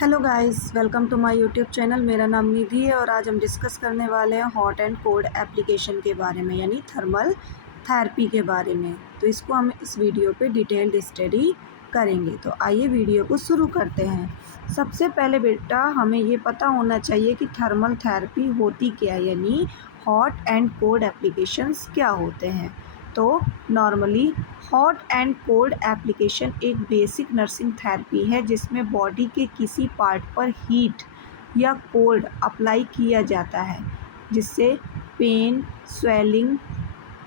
Hello guys, welcome to my YouTube channel. मेरा नाम निधि है और आज हम डिस्कस करने वाले हैं हॉट एंड कोल्ड एप्लीकेशन के बारे में, यानी थर्मल थेरेपी के बारे में। तो इसको हम इस वीडियो पे डिटेल्ड स्टडी करेंगे। तो आइए वीडियो को शुरू करते हैं। सबसे पहले बेटा हमें ये पता होना चाहिए कि थर्मल थेरेपी होती क्या है, यानी हॉट एंड कोल्ड एप्लीकेशंस क्या होते हैं। तो normally hot and cold application एक बेसिक नर्सिंग थेरेपी है जिसमें बॉडी के किसी पार्ट पर हीट या कोल्ड अप्लाई किया जाता है, जिससे पेन, स्वेलिंग,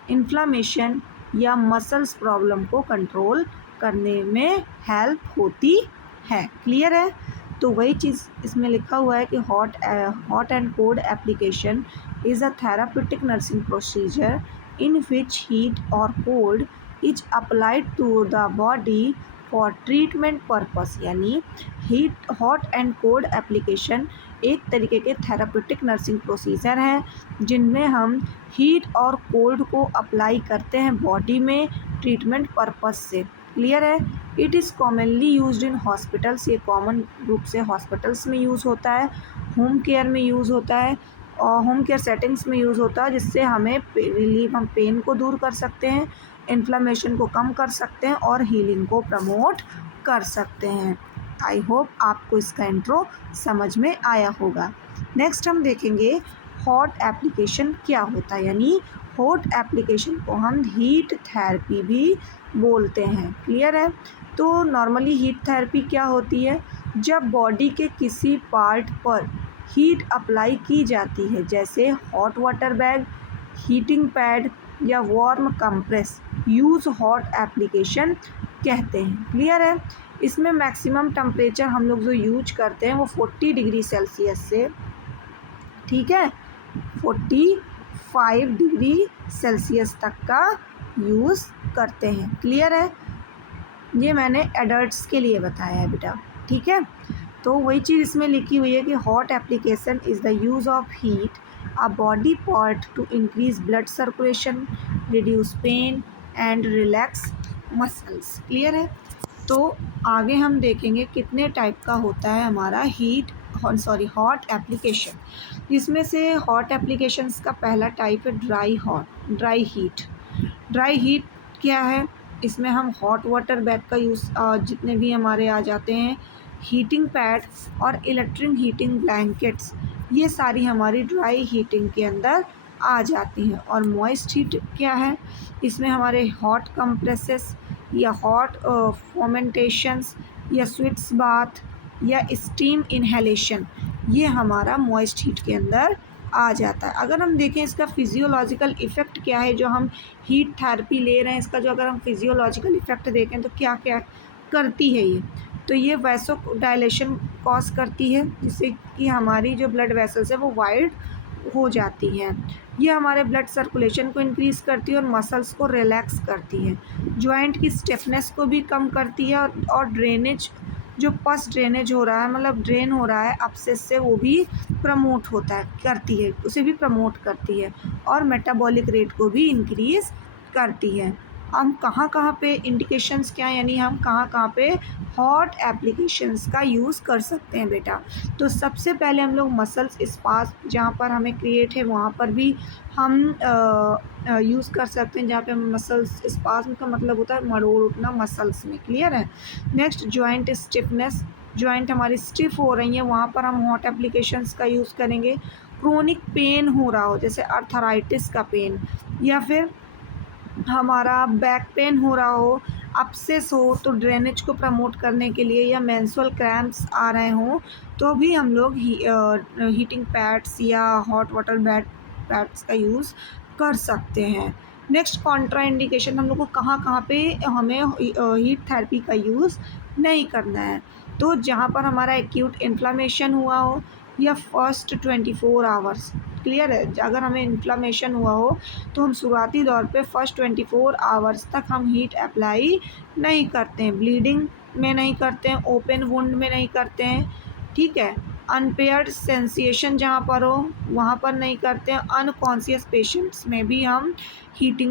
इन्फ्लामेशन या मसल्स प्रॉब्लम को कंट्रोल करने में हेल्प होती है। क्लियर है? तो वही चीज़ इसमें लिखा हुआ है कि hot and cold application is a therapeutic nursing procedure in which heat or cold is applied to the body for treatment purpose। यानी heat hot and cold application एक तरीके के थेराप्यूटिक नर्सिंग प्रोसीजर है जिनमें हम हीट और cold को apply करते हैं बॉडी में ट्रीटमेंट पर्पस से। क्लियर है? It is commonly used in hospitals. ये कॉमन रूप से हॉस्पिटल्स में यूज़ होता है, होम केयर में यूज़ होता है और होम केयर सेटिंग्स में यूज़ होता है, जिससे हमें रिलीफ, हम पेन को दूर कर सकते हैं, इन्फ्लेमेशन को कम कर सकते हैं और हीलिंग को प्रमोट कर सकते हैं। आई होप आपको इसका इंट्रो समझ में आया होगा। नेक्स्ट हम देखेंगे हॉट एप्लीकेशन क्या होता है, यानी हॉट एप्लीकेशन को हम हीट थेरेपी भी बोलते हैं। क्लियर है? तो नॉर्मली हीट थेरेपी क्या होती है? जब बॉडी के किसी पार्ट पर हीट अप्लाई की जाती है, जैसे hot water bag, heating pad या warm compress, use hot application कहते हैं। क्लियर है? इसमें मैक्सिमम टेम्परेचर हम लोग जो यूज करते हैं वो 40 डिग्री सेल्सियस से, ठीक है, 45 डिग्री सेल्सियस तक का यूज़ करते हैं। क्लियर है? ये मैंने एडल्ट्स के लिए बताया है बेटा, ठीक है। तो वही चीज़ इसमें लिखी हुई है कि hot application is the use of heat a body part to increase blood circulation, reduce pain and relax muscles. Clear है? तो आगे हम देखेंगे कितने टाइप का होता है हमारा हॉट एप्लीकेशन। जिसमें से हॉट एप्लीकेशंस का पहला टाइप है ड्राई हीट। ड्राई हीट क्या है? इसमें हम हॉट वाटर बैग का यूज़, जितने भी हमारे आ जाते हैं, हीटिंग पैड और इलेक्ट्रिक हीटिंग ब्लैंकेट्स, ये सारी हमारी ड्राई हीटिंग के अंदर आ जाती हैं। और मॉइस्ट हीट क्या है? इसमें हमारे हॉट कंप्रेसेस या हॉट फोमेंटेशंस या स्वीट्स बाथ या स्टीम इन्हेलेशन, ये हमारा मॉइस्ट हीट के अंदर आ जाता है। अगर हम देखें इसका फिजियोलॉजिकल इफ़ेक्ट क्या है, जो हम हीट थेरेपी ले रहे हैं, इसका जो अगर हम फिजियोलॉजिकल इफ़ेक्ट देखें तो क्या क्या करती है ये, तो ये वैसो डायलेशन कॉज करती है, जिससे कि हमारी जो ब्लड वेसल्स है वो वाइड हो जाती हैं। ये हमारे ब्लड सर्कुलेशन को इंक्रीज़ करती है और मसल्स को रिलैक्स करती है। जॉइंट की स्टिफनेस को भी कम करती है और ड्रेनेज, जो पस ड्रेनेज हो रहा है, मतलब ड्रेन हो रहा है अपसेस से, वो भी प्रमोट होता है, करती है, उसे भी प्रमोट करती है और मेटाबॉलिक रेट को भी इंक्रीज़ करती है। हम कहाँ कहाँ पे इंडिकेशंस क्या हैं, यानी हम कहाँ कहाँ पे हॉट एप्लीकेशंस का यूज़ कर सकते हैं बेटा। तो सबसे पहले हम लोग मसल्स स्पास जहाँ पर हमें क्रिएट है वहाँ पर भी हम यूज़ कर सकते हैं, जहाँ पे मसल्स स्पास्म का मतलब होता है मरोड़ उठना मसल्स में। क्लियर है? नेक्स्ट, जॉइंट स्टिफनेस, जॉइंट हमारी स्टिफ हो रही है, वहाँ पर हम हॉट एप्लीकेशंस का यूज़ करेंगे। क्रोनिक पेन हो रहा हो, जैसे अर्थराइटिस का पेन, या फिर हमारा बैक पेन हो रहा हो, अपसेस हो, तो ड्रेनेज को प्रमोट करने के लिए, या मेंस्ट्रुअल क्रैम्प्स आ रहे हों, तो भी हम लोग हीटिंग पैड्स या हॉट वाटर पैड्स का यूज़ कर सकते हैं। नेक्स्ट, कॉन्ट्रा इंडिकेशन, हम लोग को कहाँ कहाँ पे हमें हीट थेरेपी का यूज़ नहीं करना है। तो जहाँ पर हमारा एक्यूट इन्फ्लामेशन हुआ हो या फर्स्ट 24 आवर्स। क्लियर है? अगर हमें इन्फ्लामेशन हुआ हो तो हम शुरुआती दौर पे फर्स्ट 24 आवर्स तक हम हीट अप्लाई नहीं करते हैं, ब्लीडिंग में नहीं करते हैं, ओपन वुंड में नहीं करते हैं, ठीक है। अनपेयर्ड सेंसिएशन जहाँ पर हो वहाँ पर नहीं करते हैं। अनकॉन्शियस पेशेंट्स में भी हम हीट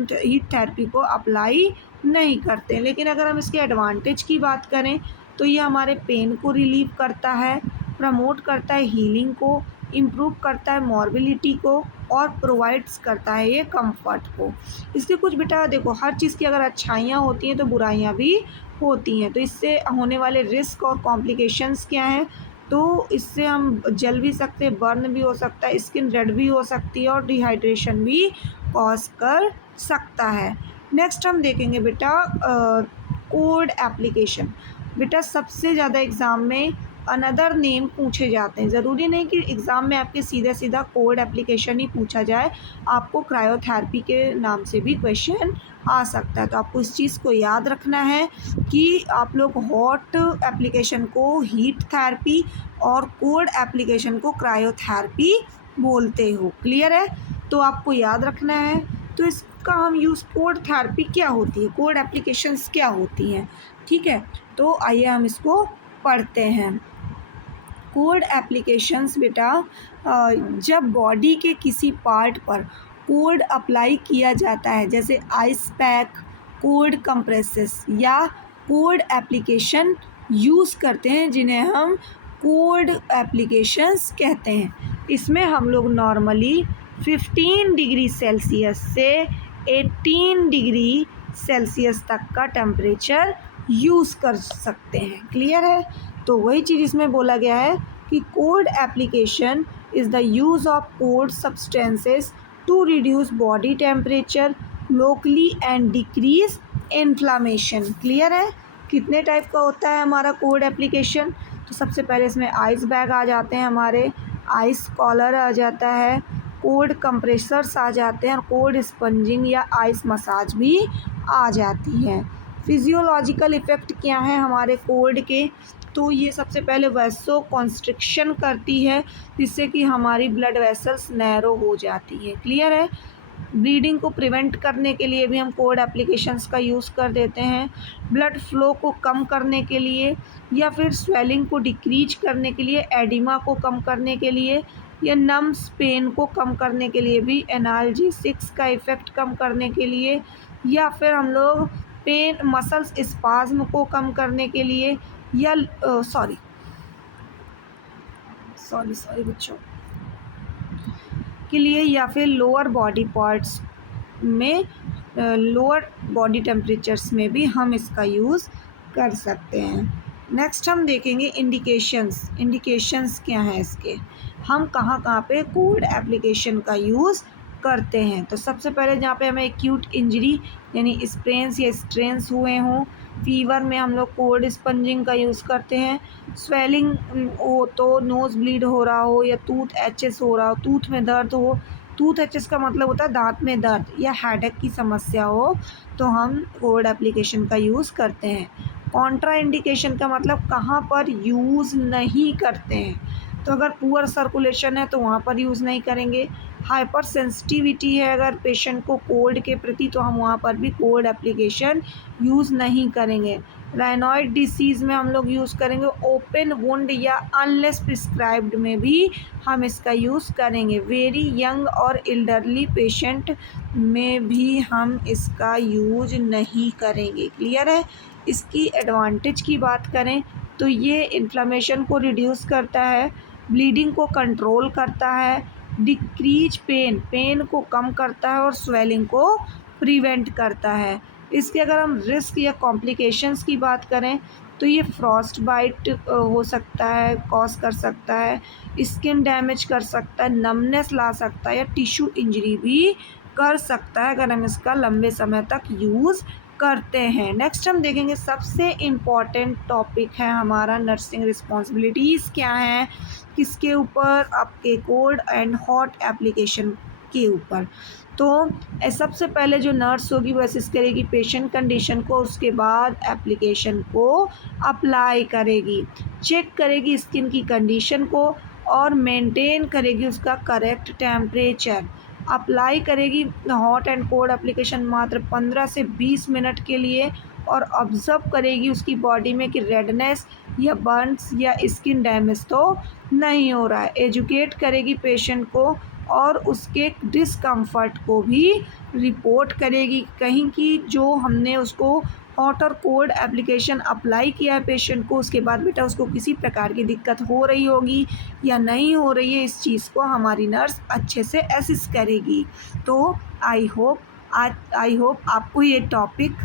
थेरेपी को अप्लाई नहीं करते हैं। लेकिन अगर हम इसके एडवांटेज की बात करें तो ये हमारे पेन को रिलीव करता है, प्रमोट करता है हीलिंग को, इम्प्रूव करता है मॉर्बिलिटी को और प्रोवाइड्स करता है ये कंफर्ट को। इसके कुछ बेटा देखो, हर चीज़ की अगर अच्छाइयाँ होती हैं तो बुराइयाँ भी होती हैं। तो इससे होने वाले रिस्क और कॉम्प्लिकेशंस क्या हैं? तो इससे हम जल भी सकते हैं, बर्न भी हो सकता है, स्किन रेड भी हो सकती है और डिहाइड्रेशन भी कॉज कर सकता है। नेक्स्ट हम देखेंगे बेटा कोड एप्लीकेशन। बेटा सबसे ज़्यादा एग्ज़ाम में अनदर नेम पूछे जाते हैं। ज़रूरी नहीं कि एग्ज़ाम में आपके सीधा सीधा कोड एप्लीकेशन ही पूछा जाए, आपको क्रायोथेरेपी के नाम से भी क्वेश्चन आ सकता है। तो आपको इस चीज़ को याद रखना है कि आप लोग हॉट एप्लीकेशन को हीट थेरेपी और कोल्ड एप्लीकेशन को क्रायोथेरेपी बोलते हो। क्लियर है? तो आपको याद रखना है। तो इसका हम यूज़ कोड थेरेपी क्या होती है, कोड एप्लीकेशंस क्या होती हैं, ठीक है? तो आइए हम इसको पढ़ते हैं। कोड एप्लीकेशंस बेटा जब बॉडी के किसी पार्ट पर कोड अप्लाई किया जाता है, जैसे आइस पैक, कोड कंप्रेसेस या कोड एप्लीकेशन यूज़ करते हैं, जिन्हें हम कोड एप्लीकेशंस कहते हैं। इसमें हम लोग नॉर्मली 15 डिग्री सेल्सियस से 18 डिग्री सेल्सियस तक का टेम्परेचर यूज़ कर सकते हैं। क्लियर है? तो वही चीज़ इसमें बोला गया है कि cold application is the use of cold substances to reduce body temperature locally and decrease inflammation. Clear है? कितने टाइप का होता है हमारा कोल्ड एप्लीकेशन? तो सबसे पहले इसमें आइस बैग आ जाते हैं, हमारे आइस कॉलर आ जाता है, कोल्ड कंप्रेसर्स आ जाते हैं और कोल्ड स्पंजिंग या आइस मसाज भी आ जाती है। फिजियोलॉजिकल इफ़ेक्ट क्या है हमारे कोल्ड के? तो ये सबसे पहले वैसो कॉन्स्ट्रिक्शन करती है, जिससे कि हमारी ब्लड वेसल्स नैरो हो जाती है। क्लियर है? ब्लीडिंग को प्रिवेंट करने के लिए भी हम कोड एप्लीकेशंस का यूज़ कर देते हैं। ब्लड फ्लो को कम करने के लिए या फिर स्वेलिंग को डिक्रीज करने के लिए, एडिमा को कम करने के लिए या नम्स पेन को कम करने के लिए भी, एनाल्जेसिक्स का इफ़ेक्ट कम करने के लिए, या फिर हम लोग पेन मसल्स स्पाज्म को कम करने के लिए, या सॉरी बच्चों के लिए, या फिर लोअर बॉडी पार्ट्स में लोअर बॉडी टेम्परेचर्स में भी हम इसका यूज़ कर सकते हैं। नेक्स्ट हम देखेंगे इंडिकेशंस क्या हैं इसके, हम कहाँ कहाँ पे कोड एप्लीकेशन का यूज़ करते हैं। तो सबसे पहले जहाँ पे हमें एक्यूट इंजरी यानी स्प्रेन्स या स्ट्रेन्स हुए हों, फीवर में हम लोग कोल्ड स्पंजिंग का यूज़ करते हैं। स्वेलिंग हो तो नोज़ ब्लीड हो रहा हो या टूथ एचेस हो रहा हो, टूथ में दर्द हो, टूथ एचेस का मतलब होता है दांत में दर्द या हेडेक की समस्या हो, तो हम कोल्ड एप्लीकेशन का यूज़ करते हैं। कॉन्ट्रा इंडिकेशन का मतलब कहाँ पर यूज़ नहीं करते हैं। तो अगर पुअर सर्कुलेशन है तो वहाँ पर यूज़ नहीं करेंगे। हाइपर सेंसिटिविटी है अगर पेशेंट को कोल्ड के प्रति, तो हम वहाँ पर भी कोल्ड एप्लीकेशन यूज़ नहीं करेंगे। राइनॉइड डिसीज़ में हम लोग यूज़ करेंगे। ओपन वुंड या अनलेस प्रिस्क्राइब्ड में भी हम इसका यूज़ करेंगे। वेरी यंग और एल्डरली पेशेंट में भी हम इसका यूज नहीं करेंगे। क्लियर है? इसकी एडवांटेज की बात करें तो ये इन्फ्लेमेशन को रिड्यूस करता है, ब्लीडिंग को कंट्रोल करता है, डिक्रीज पेन को कम करता है और स्वेलिंग को प्रिवेंट करता है। इसके अगर हम रिस्क या कॉम्प्लिकेशंस की बात करें तो ये फ्रॉस्ट बाइट हो सकता है, कॉज कर सकता है, स्किन डैमेज कर सकता है, नमनेस ला सकता है या टिश्यू इंजरी भी कर सकता है अगर हम इसका लंबे समय तक यूज़ करते हैं। नेक्स्ट हम देखेंगे सबसे इम्पॉर्टेंट टॉपिक है हमारा नर्सिंग रिस्पॉन्सिबिलिटीज़ क्या हैं, किसके ऊपर? आपके कोल्ड एंड हॉट एप्लीकेशन के ऊपर। तो सबसे पहले जो नर्स होगी वो असेस करेगी पेशेंट कंडीशन को, उसके बाद एप्लीकेशन को अप्लाई करेगी, चेक करेगी स्किन की कंडीशन को और मेंटेन करेगी उसका करेक्ट टेम्परेचर। अप्लाई करेगी हॉट एंड कोल्ड एप्लीकेशन मात्र 15 से 20 मिनट के लिए और ऑब्ज़र्व करेगी उसकी बॉडी में कि रेडनेस या बर्न्स या स्किन डैमेज तो नहीं हो रहा है। एजुकेट करेगी पेशेंट को और उसके डिस्कम्फर्ट को भी रिपोर्ट करेगी, कहीं कि जो हमने उसको हॉट और कोल्ड एप्लीकेशन अप्लाई किया है पेशेंट को, उसके बाद बेटा उसको किसी प्रकार की दिक्कत हो रही होगी या नहीं हो रही है, इस चीज़ को हमारी नर्स अच्छे से असिस्ट करेगी। तो आई होप आपको ये टॉपिक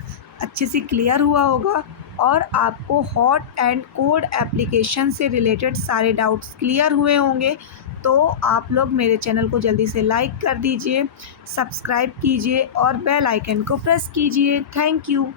अच्छे से क्लियर हुआ होगा और आपको हॉट एंड कोल्ड एप्लीकेशन से रिलेटेड सारे डाउट्स क्लियर हुए होंगे। तो आप लोग मेरे चैनल को जल्दी से लाइक कर दीजिए, सब्सक्राइब कीजिए और बेल आइकन को प्रेस कीजिए। Thank you.